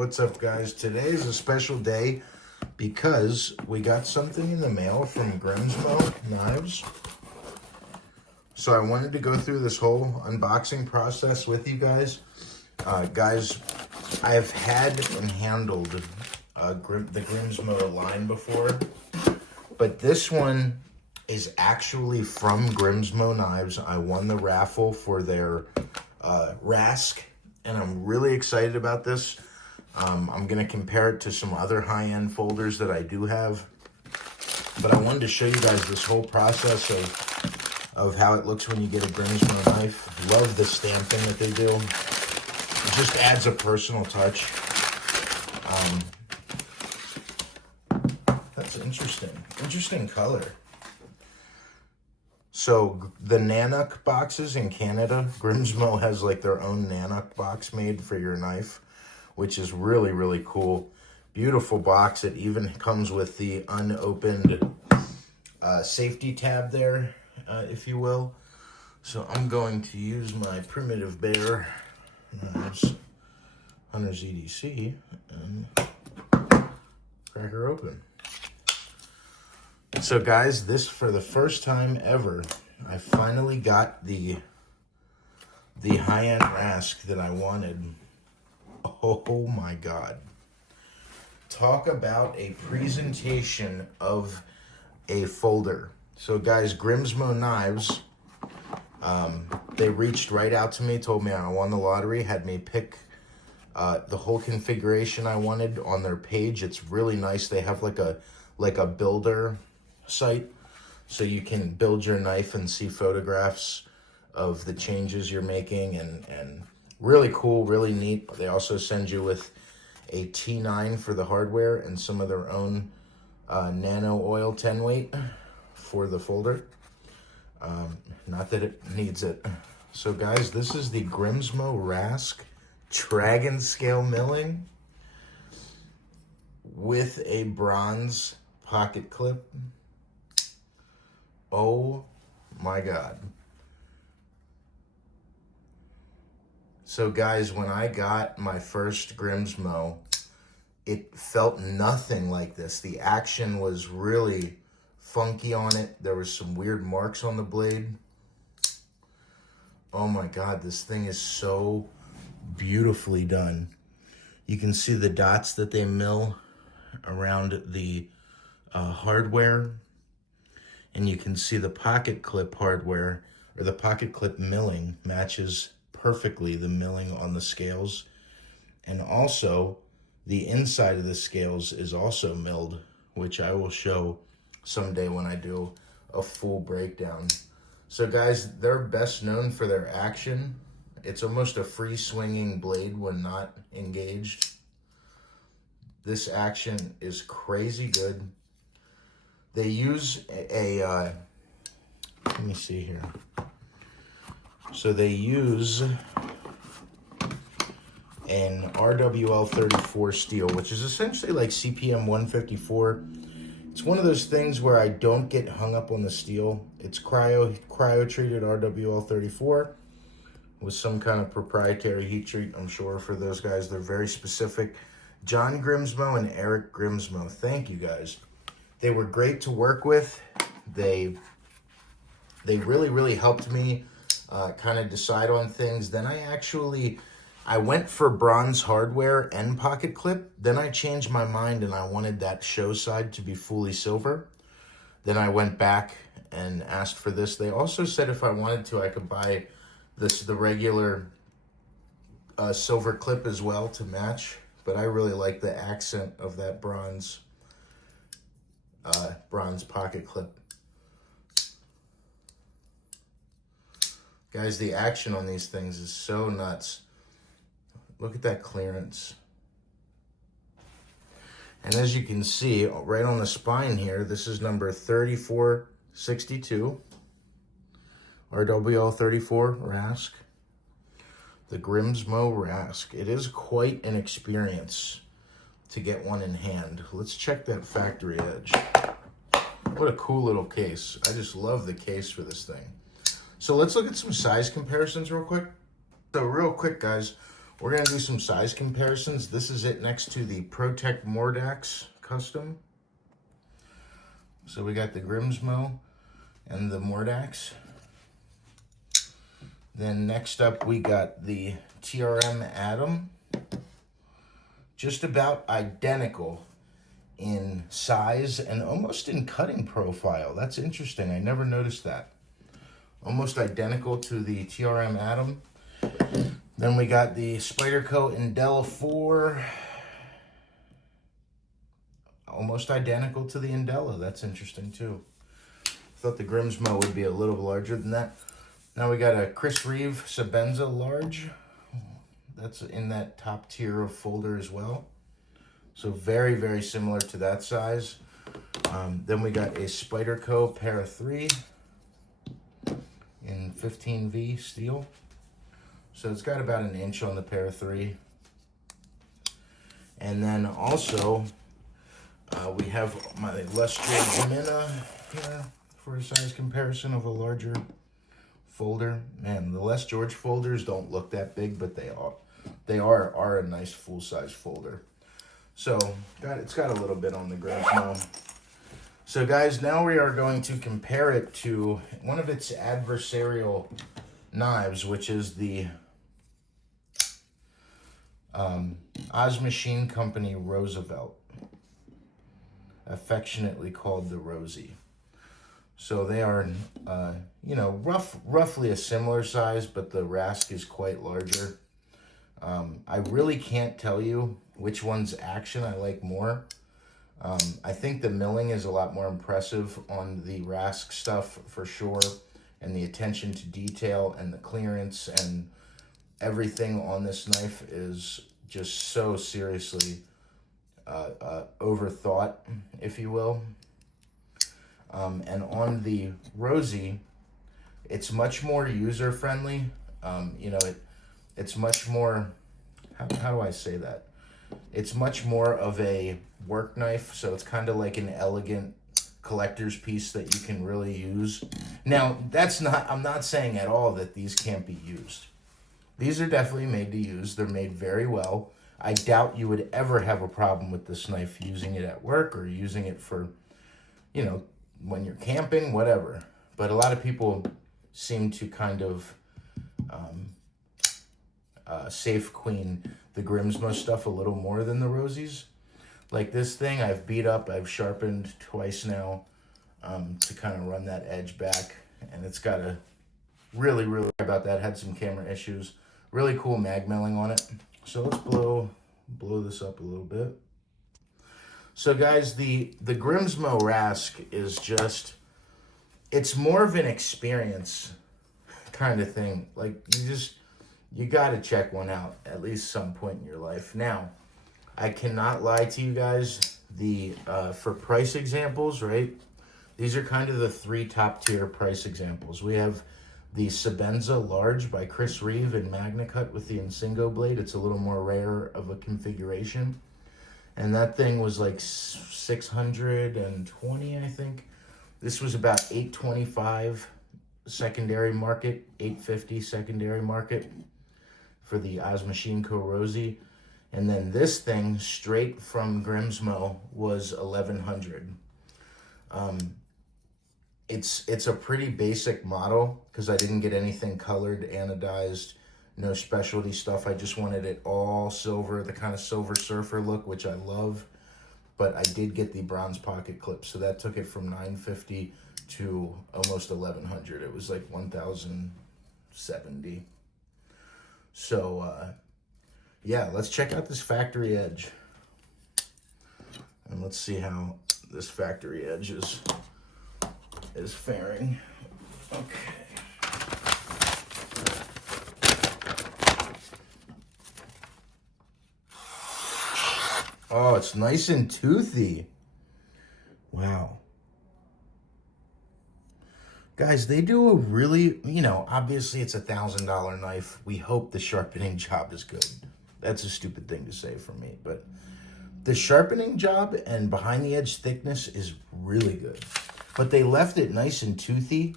What's up, guys? Today is a special day because we got something in the mail from Grimsmo knives. So I wanted to go through this whole unboxing process with you guys. Guys, I've had and handled the Grimsmo line before, but this one is actually from Grimsmo Knives. I won the raffle for their Rask, and I'm really excited about this. I'm going to compare it to some other high-end folders that I do have, but I wanted to show you guys this whole process of how it looks when you get a Grimsmo knife. Love the stamping that they do. It just adds a personal touch. That's interesting color. So the Nanook boxes in Canada, Grimsmo has like their own Nanook box made for your knife, which is really, really cool. Beautiful box. It even comes with the unopened safety tab there, if you will. So I'm going to use my Primitive Bear knives, Hunter's EDC, and crack her open. So guys, this, for the first time ever, I finally got the high-end Rask that I wanted. Oh my God. Talk about a presentation of a folder. So guys, Grimsmo Knives, they reached right out to me, told me I won the lottery, had me pick the whole configuration I wanted on their page. It's really nice. They have like a builder site, so you can build your knife and see photographs of the changes you're making, and really cool, really neat. They also send you with a T9 for the hardware and some of their own nano oil 10 weight for the folder. Not that it needs it. So guys, this is the Grimsmo Rask Dragon Scale Milling with a bronze pocket clip. Oh my God. So guys, when I got my first Grimsmo, it felt nothing like this. The action was really funky on it. There was some weird marks on the blade. Oh my God, this thing is so beautifully done. You can see the dots that they mill around the hardware. And you can see the pocket clip hardware, or the pocket clip milling, matches perfectly the milling on the scales. And also, the inside of the scales is also milled, which I will show someday when I do a full breakdown. So guys, they're best known for their action. It's almost a free swinging blade when not engaged. This action is crazy good. They use let me see here. So they use an RWL 34 steel, which is essentially like CPM 154. It's one of those things where I don't get hung up on the steel. It's cryo treated RWL 34 with some kind of proprietary heat treat, I'm sure, for those guys. They're very specific. John Grimsmo and Eric Grimsmo, thank you guys. They were great to work with. They really, really helped me kind of decide on things. Then I went for bronze hardware and pocket clip. Then I changed my mind and I wanted that show side to be fully silver. Then I went back and asked for this. They also said if I wanted to, I could buy the regular silver clip as well to match. But I really like the accent of that bronze pocket clip. Guys, the action on these things is so nuts. Look at that clearance. And as you can see, right on the spine here, this is number 3462, RWL 34 Rask, the Grimsmo Rask. It is quite an experience to get one in hand. Let's check that factory edge. What a cool little case. I just love the case for this thing. So let's look at some size comparisons real quick. So real quick, guys, We're going to do some size comparisons. This is it next to the Protect Mordax Custom. So we got the Grimsmo and the Mordax. Then next up we got the TRM Atom. Just about identical in size and almost in cutting profile. That's interesting. I never noticed that. Almost identical to the TRM Atom. Then we got the Spyderco Indela 4. Almost identical to the Indela. That's interesting too. Thought the Grimsmo would be a little larger than that. Now we got a Chris Reeve Sabenza large. That's in that top tier of folder as well. So very, very similar to that size. Then we got a Spyderco Para 3 in 15V steel. So it's got about an inch on the Para 3. And then also we have my Les George Mina here for a size comparison of a larger folder. Man, the Les George folders don't look that big, but they are a nice full-size folder. So it's got a little bit on the Grimsmo. So guys, now we are going to compare it to one of its adversarial knives, which is the Oz Machine Company Roosevelt, affectionately called the Rosie. So they are, you know, roughly a similar size, but the Rask is quite larger. I really can't tell you which one's action I like more. I think the milling is a lot more impressive on the Rask stuff for sure, and the attention to detail and the clearance and everything on this knife is just so seriously overthought, if you will. And on the Rosie, it's much more user-friendly. You know, it's much more, how do I say that? It's much more of a work knife, so it's kind of like an elegant collector's piece that you can really use. Now, I'm not saying at all that these can't be used. These are definitely made to use. They're made very well. I doubt you would ever have a problem with this knife using it at work or using it for, you know, when you're camping, whatever. But a lot of people seem to kind of safe queen the Grimsmo stuff a little more than the Rosies. Like this thing, I've beat up, I've sharpened twice now to kind of run that edge back. And it's got a really about that. Had some camera issues. Really cool mag milling on it. So let's blow this up a little bit. So guys, the Grimsmo Rask is just, it's more of an experience kind of thing. Like you got to check one out at least some point in your life. Now, I cannot lie to you guys. For price examples, right? These are kind of the 3 top tier price examples. We have the Sabenza Large by Chris Reeve in Magna Cut with the Insingo blade. It's a little more rare of a configuration. And that thing was like 620, I think. This was about 825 secondary market, 850 secondary market for the Oz Machine Co. Rosie. And then this thing, straight from Grimsmo, was 1100. It's a pretty basic model because I didn't get anything colored, anodized, no specialty stuff. I just wanted it all silver, the kind of Silver Surfer look, which I love. But I did get the bronze pocket clip, so that took it from 950 to almost 1100. It was like 1070. So yeah, let's check out this factory edge. And let's see how this factory edge is faring. Okay. Oh, it's nice and toothy. Wow. Guys, they do a really, you know, obviously it's $1,000 knife. We hope the sharpening job is good. That's a stupid thing to say for me, but the sharpening job and behind the edge thickness is really good. But they left it nice and toothy.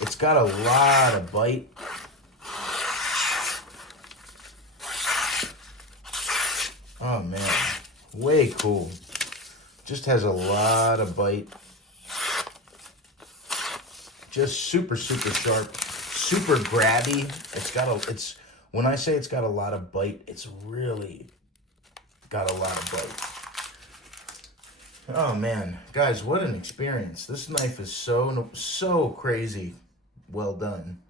It's got a lot of bite. Oh man, way cool. Just has a lot of bite. Just super, super sharp, super grabby. When I say it's got a lot of bite, it's really got a lot of bite. Oh man, guys, what an experience. This knife is so crazy well done.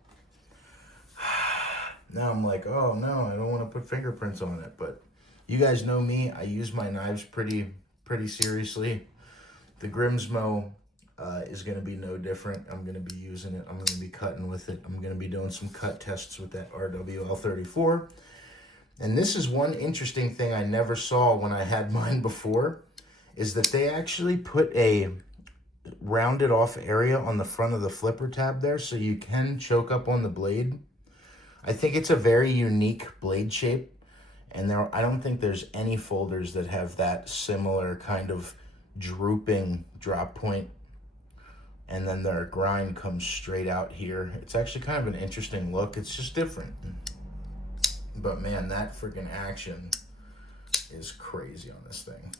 Now I'm like, oh no, I don't want to put fingerprints on it, but you guys know me. I use my knives pretty seriously. The Grimsmo is going to be no different. I'm going to be using it. I'm going to be cutting with it. I'm going to be doing some cut tests with that RWL34. And this is one interesting thing I never saw when I had mine before, is that they actually put a rounded off area on the front of the flipper tab there, so you can choke up on the blade. I think it's a very unique blade shape, and I don't think there's any folders that have that similar kind of drooping drop point, and then their grind comes straight out here. It's actually kind of an interesting look. It's just different. But man, that freaking action is crazy on this thing.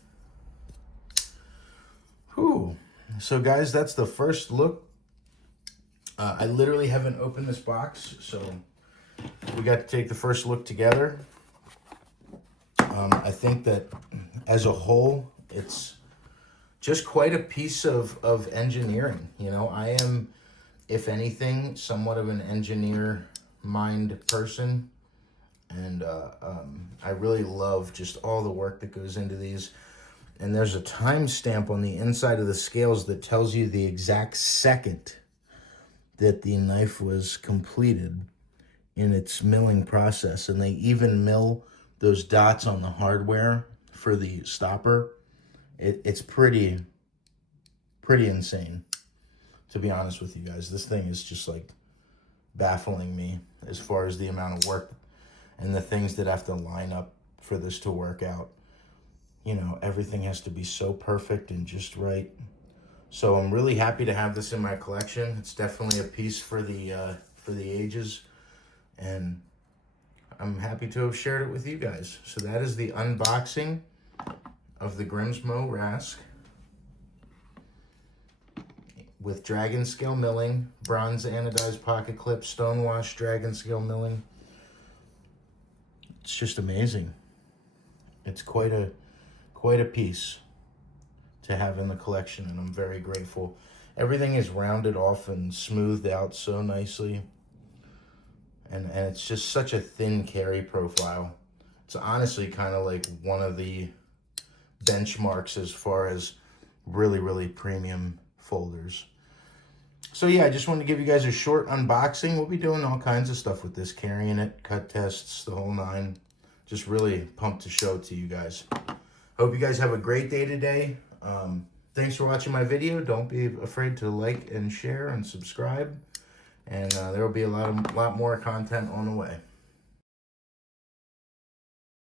Whew. So guys, that's the first look. I literally haven't opened this box, so we got to take the first look together. I think that as a whole, it's just quite a piece of engineering. You know, I am, if anything, somewhat of an engineer mind person. And I really love just all the work that goes into these. And there's a timestamp on the inside of the scales that tells you the exact second that the knife was completed in its milling process. And they even mill those dots on the hardware for the stopper. It's pretty insane, to be honest with you guys. This thing is just like baffling me as far as the amount of work and the things that have to line up for this to work out. You know, everything has to be so perfect and just right. So I'm really happy to have this in my collection. It's definitely a piece for the ages, and I'm happy to have shared it with you guys. So that is the unboxing of the Grimsmo Rask with dragon scale milling, bronze anodized pocket clip, stonewash dragon scale milling. It's just amazing. It's quite a piece to have in the collection, and I'm very grateful. Everything is rounded off and smoothed out so nicely, and it's just such a thin carry profile. It's honestly kind of like one of the benchmarks as far as really premium folders. So yeah, I just wanted to give you guys a short unboxing. We'll be doing all kinds of stuff with this, carrying it, cut tests, the whole nine. Just really pumped to show it to you guys. Hope you guys have a great day today. Thanks for watching my video. Don't be afraid to like and share and subscribe. And there will be a lot more content on the way.